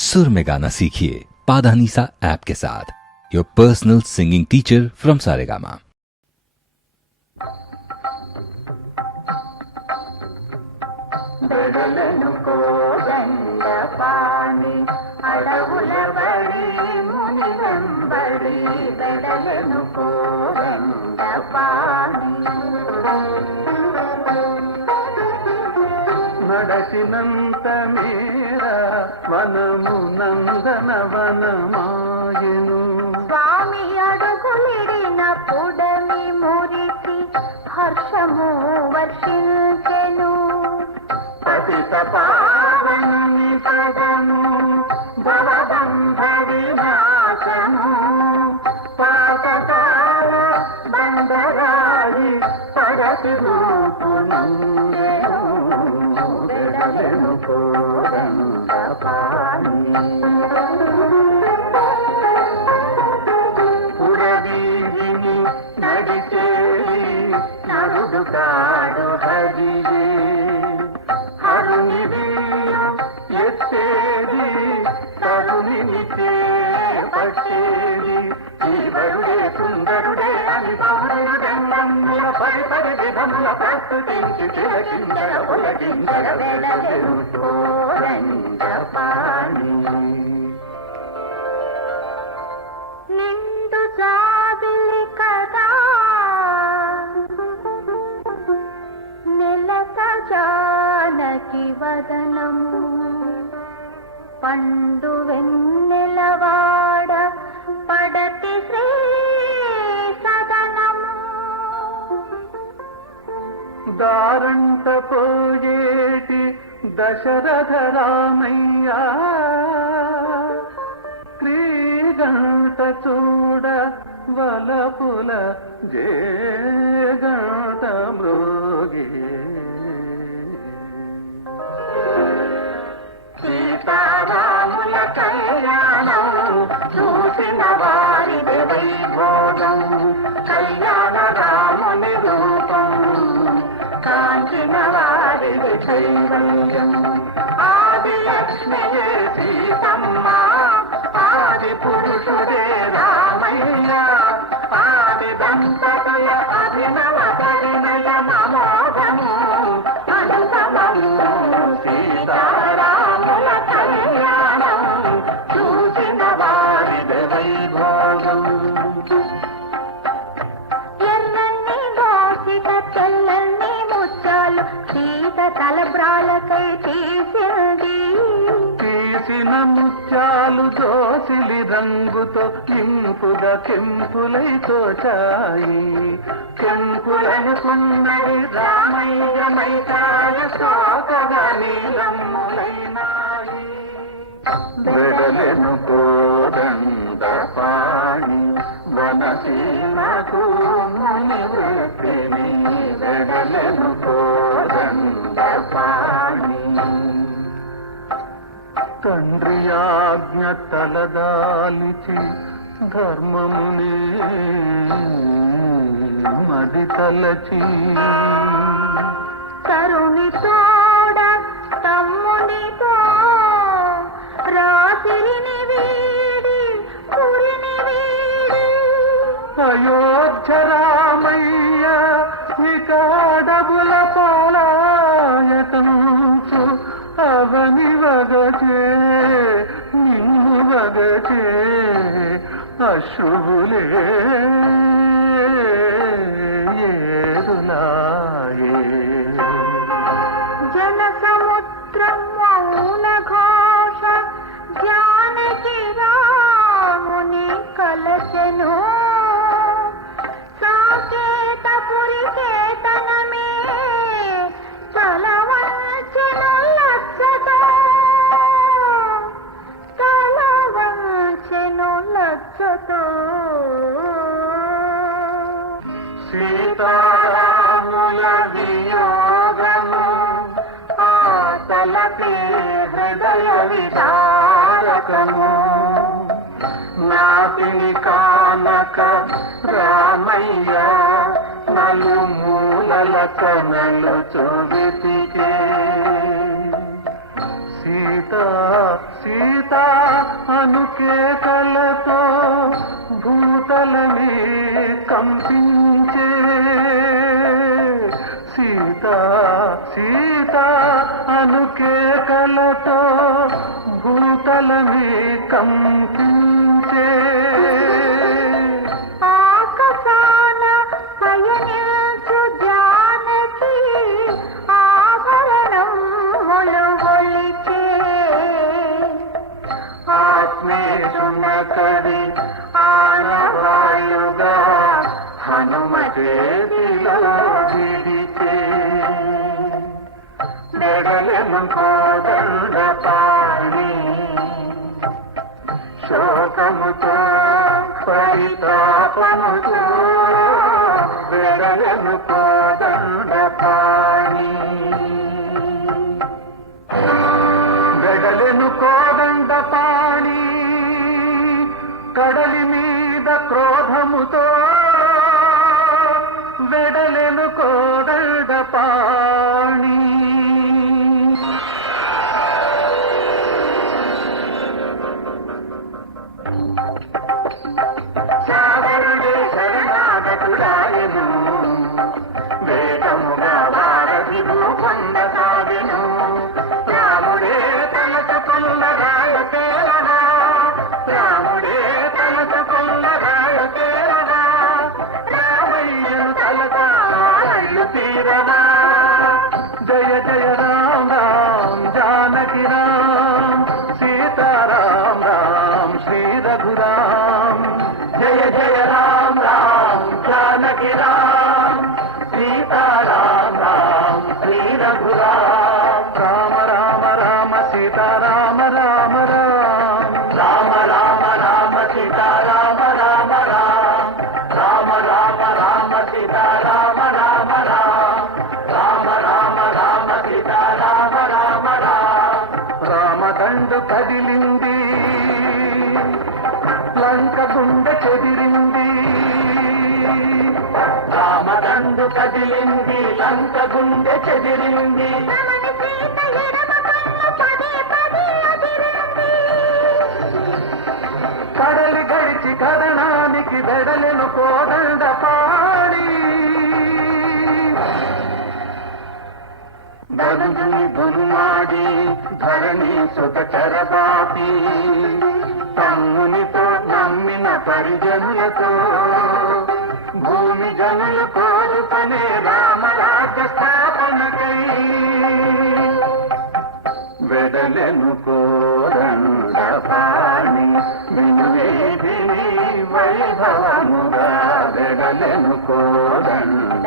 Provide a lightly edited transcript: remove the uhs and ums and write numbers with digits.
सुर में गाना सीखिए पाधानीसा ऐप के साथ, your personal singing teacher from Saregama. నడసినంత మేర వనము నందన వనమాయను స్వామి అడుగులిడిన పుడమి మురికి హర్షము వర్షించెను పతిత పావని పదము భవబంధ వినాశము పాతకాల బండరాయి పడతి రూపును పురవీధిని నడిచే నరుడు కాడు హరియే హరుని వీయు ఎత్తేది తరుణిని చేపట్టేది ఈవరుడే సుందరుడే అని పౌరుడు దండముల పరిపరి విధముల ప్రస్తుతించి తిలకిందర పొలకిందర వెలగెరుతోరంగపాణి నిండు జాబిలి కదా నెలత జానకి వదనము పండు వెన్నెలవాడ పడతి శ్రీ సదనము దారంట పోయేటి దశరథ రామయ్య క్రీగంట చూడ వలపుల జేగంట మృగే సీతారాముల కళ్యాణం చూసిన వారిది వైభోగం కళ్యాణ రాముని రూపం కాంచిన వారిది కైవల్యం ఆది లక్ష్మియే సీతమ్మ ఆది పురుషుడే రామయ్య ఆది దంపతుల అభినవ పరిణయ మమోఘము అనుపమము సీతారాముల కళ్యాణం చూసిన వారిది వైభోగం ఎర్రన్ని దోసిక తెల్లన్ని ముత్యాలు సీత తలబ్రాలకై తీసింది తీసిన ముత్యాలు దోసిలి రంగుతో ఇంపుగా కెంపులై తోచాయి కెంపులనుకున్నది రామయ్య మైకాయ సోకగా నీలమ్ములైనాయి వెడలెను కోదండ పాణి వనసీమకు ముని వృత్తిని వెడలెను కోదండ పాణి తండ్రి ఆజ్ఞ తలదాలిచి ధర్మముని మది తలచి తరుణి తోడ తమ్మునితో రాసిరిని వీడి పురిని వీడి అయోధ్య రామయ్య ఇకాడబుల పాలాయతంచు అవని వగచే నిన్ను వగచే అశుభులే ఏదులాయే జన సముద్రం మౌన ఘోష జానకి రాముని కలచను సాకేతపురి కేతనమే తలవంచెను లజ్జతో తలవంచెను లజ్జతో సీతారాముల వియోగము ఆతలపి హృదయ విదారకము నాటిని కానక రామయ్య నలుమూలల కనలు చూవితికే సీత సీత సీత అనుకేకలతో భూతలమే కంపించే సీత సీత అనుకేకలతో భూతలమే కంపించే ఆకాశాన పయనించు జానకి ఆభరణములు ఒలిచే ఆత్మేశున కవి ఆనవాయుగా హనుమచేతిలో విడిచే వెడలెను కోదండ పాణి శోకముతో పరితాపముతో వెడలెను కోదండ పాణి వెడలెను కోదండ పాణి కడలి మీద క్రోధముతో వెడలెను కోదండ పాణి సాగరుడే శరణాగతుడాయను వేదముగా వారధి భూపొందసాగెను రాముడే తలచుకున్న రాయతేరవా రాముడే తలచుకున్న రాయతేరవా రామయ్యను తలకాళ్ళు తీరవా జయ జయ రామ రామ్ జానకి రామ్ సీతారాం రామ్ శ్రీ రఘురామ్ జయ జయ రామ రామ్ జానకి రామ్ సీతారాం రామ్ శ్రీ రఘురామ్ రామ రామ రామ సీతారామ రామ రామ్ రామ రామ రామ సీతారామ రామ రామ్ రామ రామ రామ సీతారామ రామ రామ్ రామ రామ రామ సీతారామ రామ రామ్ రామదండు కదిలింది లంక గుండె చెదిరింది రామదండు కదిలింది లంక గుండె చెదిరింది రమణి సీత ఎడమ కన్ను పదే పదే అదిరింది కడలి గడిచి కదనానికి వెడలెను కోదండ పాడి ధనుజుని దుర్మాడి ధరణి సుత చరబాపి తమ్మునితో నమ్మిన పరిజనులతో భూమి జనులు కోరుకునే రామరాజ్య స్థాపనకై వెడలెను కోదండ పాణి వినువేదిని వైభవముగా వెడలెను కోదండ